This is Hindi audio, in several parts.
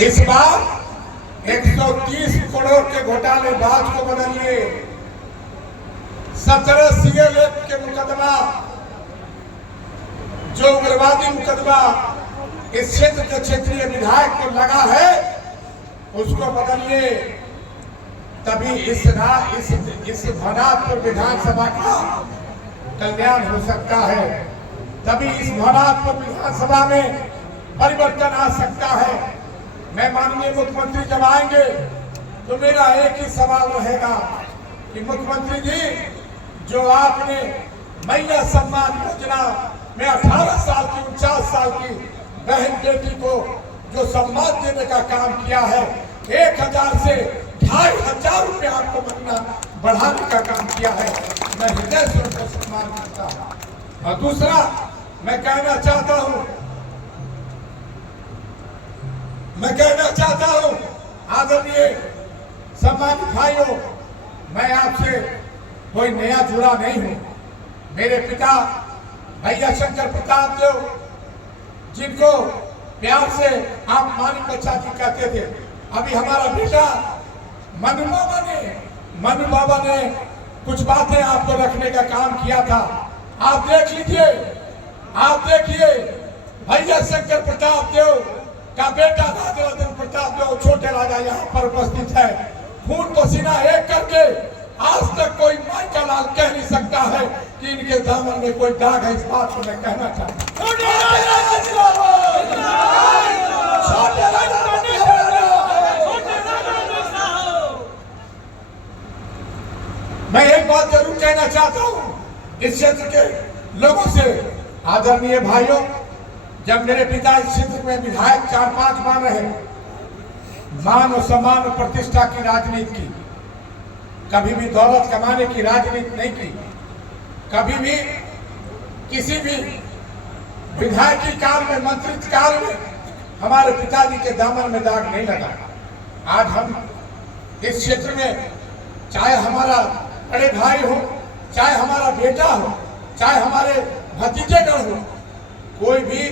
इस बार 130 करोड़ के घोटालेबाज को बदलिए। 17 CLF के मुकदमा, जो उग्रवादी मुकदमा इस क्षेत्र के क्षेत्रीय विधायक को लगा है, उसको बदलिए। तभी इस भवनाथपुर विधानसभा का कल्याण हो सकता है। तभी इस भवनाथपुर विधानसभा में परिवर्तन आ सकता है। मैं माननीय मुख्यमंत्री जब आएंगे तो मेरा एक ही सवाल रहेगा कि मुख्यमंत्री जी, जो आपने महिला सम्मान योजना में 18 साल की 49 साल की बहन बेटी को जो सम्मान देने का काम किया है, 1000 से 2500 रुपये आपको महीना बढ़ाने का काम किया है, मैं हृदय से उनको सम्मान करता हूँ। और दूसरा मैं कहना चाहता हूँ आदरणीय सम्मानित भाइयों, मैं आपसे कोई नया जुड़ा नहीं हूँ। मेरे पिता भैया शंकर प्रताप देव, जिनको प्यार से आप मानिक बच्चा जी कहते थे, अभी हमारा बेटा मनु बाबा ने कुछ बातें आपको रखने का काम किया था। आप देख लीजिए, आप देखिए, भैया शंकर प्रताप देव का बेटा राजरतन प्रताप देव, छोटे राजा यहाँ पर उपस्थित है। खून पसीना एक करके आज तक कोई माई का लाल कह नहीं सकता है कि इनके दामन में कोई दाग है। इस बात को मैं कहना चाहता हूँ। मैं एक बात जरूर कहना चाहता हूँ इस क्षेत्र के लोगों से, आदरणीय भाइयों, जब मेरे पिता इस क्षेत्र में विधायक 4-5 बार रहे, मान और सम्मान और प्रतिष्ठा की राजनीति की, कभी भी दौलत कमाने की राजनीति नहीं की, कभी भी किसी भी विधायकी काल में, मंत्री काल में हमारे पिताजी के दामन में दाग नहीं लगा। आज हम इस क्षेत्र में, चाहे हमारा बड़े भाई हो, चाहे हमारा बेटा हो, चाहे हमारे भतीजेगण हो, कोई भी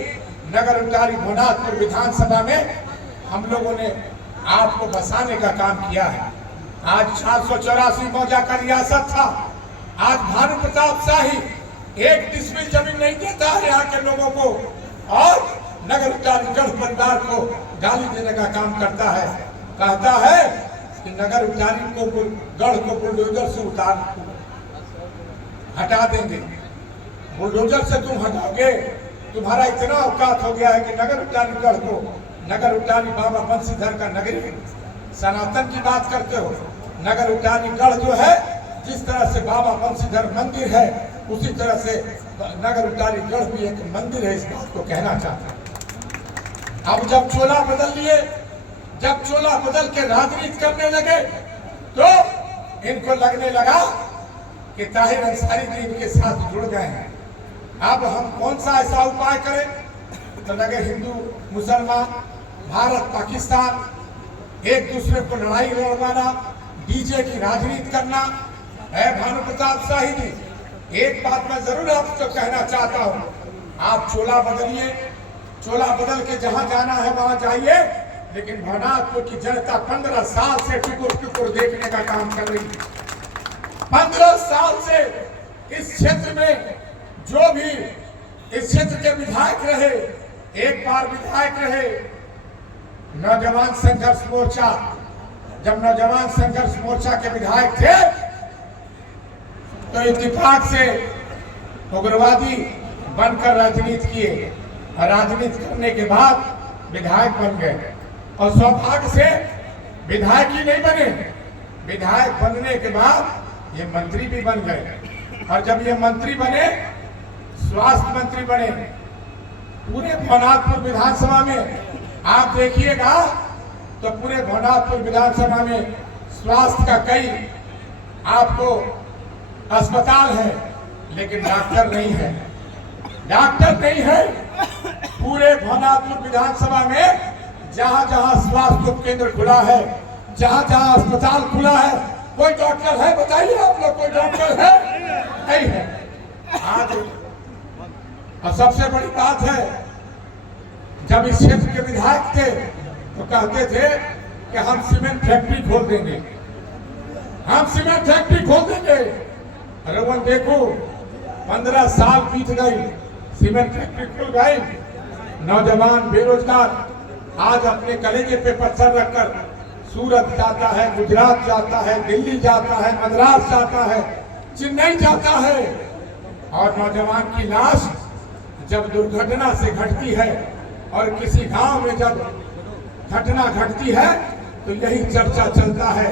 नगर उतारी भवनाथपुर विधानसभा में हम लोगों ने आपको बसाने का काम किया है। आज 484 मौजा का रियासत था, आज भानु प्रताप शाही 1 डिसमिल जमीन नहीं देता है यहाँ के लोगों को, और नगर उतारी गढ़ परिवार को गाली देने का काम करता है। कहता है कि नगर उतारी को, गढ़ को बुलडोजर से हटा देंगे। बुलडोजर से तुम हटाओगे, तुम्हारा इतना औकात हो गया है कि नगर उतारी गढ़ को, नगर उतारी बाबा बंशीधर का नगरी सनातन की बात करते हो। नगर उतारी गढ़ जो है, जिस तरह से बाबा बंशीधर मंदिर है, उसी तरह से नगर उतारी गढ़ भी एक मंदिर है। इस बात को कहना चाहता हूं। अब जब चोला बदल लिए, जब चोला बदल के राजनीति करने लगे, तो इनको लगने लगा कि ताहिर अंसारी जी इनके साथ जुड़ गए हैं। अब हम कौन सा ऐसा उपाय करें तो लगे हिंदू मुसलमान, भारत पाकिस्तान, एक दूसरे को लड़ाई लड़वाना, डीजे की राजनीति करना है। भानु प्रताप शाही जी, एक बात मैं जरूर आपको कहना चाहता हूँ, आप चोला बदलिए, चोला बदल के जहां जाना है वहां जाइए, लेकिन भवनाथपुर की जनता 15 साल से टुकुर टुकुर देखने का काम कर रही है। 15 साल से इस क्षेत्र में जो भी इस क्षेत्र के विधायक रहे, एक बार विधायक रहे नौजवान संघर्ष मोर्चा, जब नौजवान संघर्ष मोर्चा के विधायक थे तो इत्तेफाक से उग्रवादी बनकर राजनीति किए, और राजनीति करने के बाद विधायक बन गए, और सौभाग्य से विधायक ही नहीं बने, विधायक बनने के बाद ये मंत्री भी बन गए। और जब ये मंत्री बने, स्वास्थ्य मंत्री बने, पूरे भवनाथपुर विधानसभा में आप देखिएगा तो पूरे भवनाथपुर विधानसभा में स्वास्थ्य का कई आपको अस्पताल है, लेकिन डॉक्टर नहीं है, डॉक्टर नहीं है। पूरे भवनाथपुर विधानसभा में जहां जहां स्वास्थ्य केंद्र खुला है, जहां जहां अस्पताल खुला है, कोई डॉक्टर है? बताइए आप लोग, कोई डॉक्टर है? नहीं है। आज और सबसे बड़ी बात है, जब इस क्षेत्र के विधायक थे तो कहते थे कि हम सीमेंट फैक्ट्री खोल देंगे, हम सीमेंट फैक्ट्री खोल देंगे। अरे वो देखो 15 साल बीत गई, सीमेंट फैक्ट्री खुल गई, नौजवान बेरोजगार आज अपने कलेजे पे पत्थर रखकर सूरत जाता है, गुजरात जाता है, दिल्ली जाता है, मद्रास जाता है, चेन्नई जाता है। और नौजवान की लाश जब दुर्घटना से घटती है और किसी गांव में जब घटना घटती है तो यही चर्चा चलता है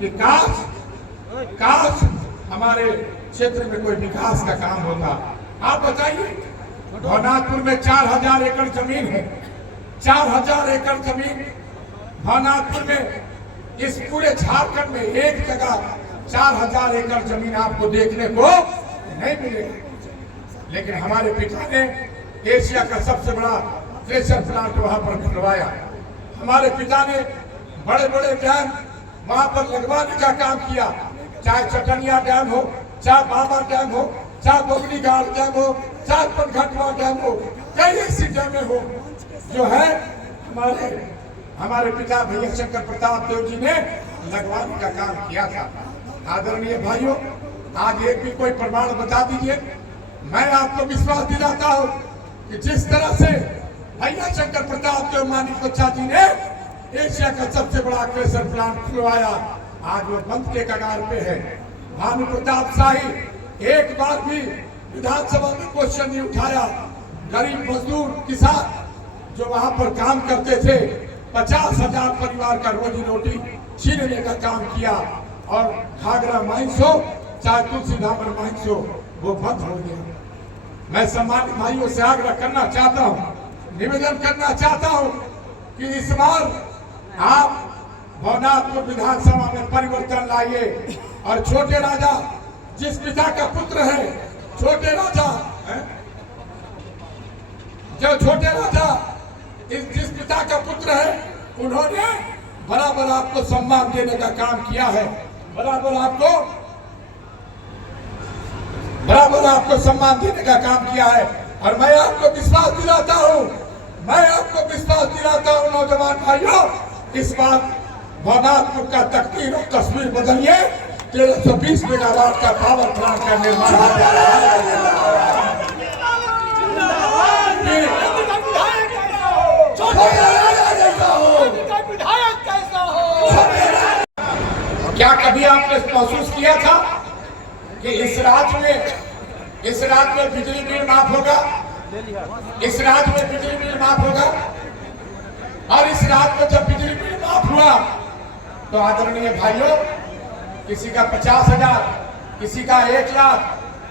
कि काश हमारे क्षेत्र में कोई विकास का काम होता। आप बताइए, भवनाथपुर में 4000 एकड़ जमीन है, 4000 एकड़ जमीन भवनाथपुर में। इस पूरे झारखंड में एक जगह 4000 एकड़ जमीन आपको देखने को नहीं मिलेगी। लेकिन हमारे पिता ने एशिया का सबसे बड़ा थ्रेशर प्लांट वहां पर खुलवाया। हमारे पिता ने बड़े बड़े डैम वहां पर लगवाने का काम किया, चाहे चटनिया डैम हो, चाहे बाबा डैम हो, चाहे बगली घाट डैम हो, चाहे पनघटवा डैम हो, कई ऐसी डैमें हो जो है हमारे पिता भैया शंकर प्रताप देव जी ने लगवाने का काम किया था। आदरणीय भाइयों, आज एक भी कोई प्रमाण बता दीजिए। मैं आपको विश्वास दिलाता हूँ कि जिस तरह से भैया शंकर प्रताप देव मानिक बच्चा जी ने एशिया का सबसे बड़ा क्रेशर प्लांट खुलवाया, आज वो बंद के कगार पे है। भानु प्रताप शाही एक बार भी विधानसभा में क्वेश्चन नहीं उठाया। गरीब मजदूर किसान जो वहां पर काम करते थे, 50,000 परिवार का रोजी रोटी छीनने का काम किया। और घाघरा माइंस हो चाहे तुलसीधाम माइंस हो, वो बंद हो गया। मैं सम्मानित भाइयों से आग्रह करना चाहता हूँ, निवेदन करना चाहता हूँ कि इस बार आप भवनाथपुर विधानसभा में परिवर्तन लाइए और छोटे राजा जिस पिता का पुत्र है, छोटे राजा जो छोटे राजा जिस पिता का पुत्र है, उन्होंने बराबर आपको सम्मान देने का काम किया है, बराबर आपको सम्मान देने का काम किया है। और मैं आपको विश्वास दिलाता हूँ नौजवान भाइयों, इस बार भवनाथपुर का तकदीर और तस्वीर बदलिए। 1320 मेगावाट का पावर प्लांट का निर्माण क्या कभी आपने महसूस किया था कि इस राज्य में बिजली बिल माफ होगा, इस राज्य में बिजली बिल माफ होगा? और इस राज्य में जब बिजली बिल माफ हुआ तो आदरणीय भाइयों, किसी का 50,000, किसी का 1 लाख,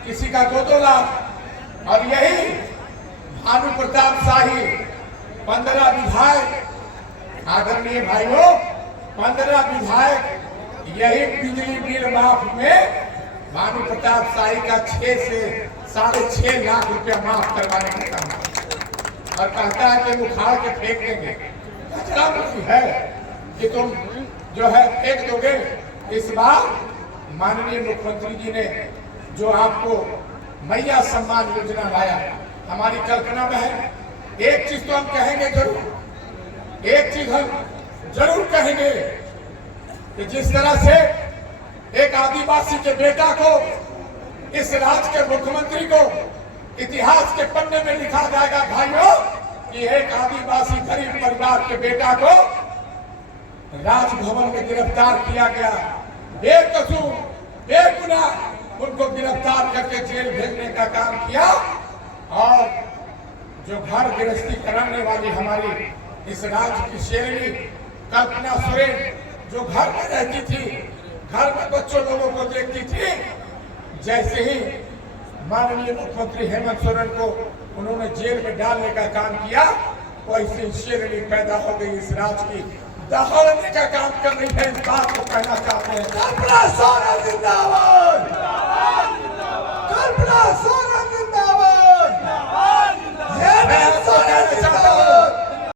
किसी का 2-2 लाख। और यही भानु प्रताप शाही 15 विधायक, आदरणीय भाइयों 15 विधायक यही बिजली बिल माफ में भानु प्रताप शाही का 6 से 6.5 लाख रुपया माफ करवाने का काम। और कहता है कि उखाड़ के फेंक देंगे। कचरा मुक्ति है कि तुम जो है फेंक दोगे। इस बार माननीय मुख्यमंत्री जी ने जो आपको मैया सम्मान योजना लाया, हमारी कल्पना में है। एक चीज तो हम कहेंगे जरूर, एक चीज हम जरूर कहेंगे कि जिस तरह से एक आदिवासी के बेटा को, इस राज्य के मुख्यमंत्री को इतिहास के पन्ने में लिखा जाएगा भाइयों कि एक आदिवासी गरीब परिवार के बेटा को राजभवन में गिरफ्तार किया गया, बेकसूर बेगुनाह उनको गिरफ्तार करके जेल भेजने का काम किया। और जो घर गृहस्थी कराने वाली हमारी इस राज्य की शेरनी कल्पना सोरेन, जो घर में रहती थी, घर में बच्चों लोगों को देखती थी, जैसे ही माननीय मुख्यमंत्री हेमंत सोरेन को उन्होंने जेल में डालने का काम किया, वैसे शेरनी पैदा हो गई इस राज्य की, दहाड़ने का काम कर रही है। इस बात को कहना चाहते हैं,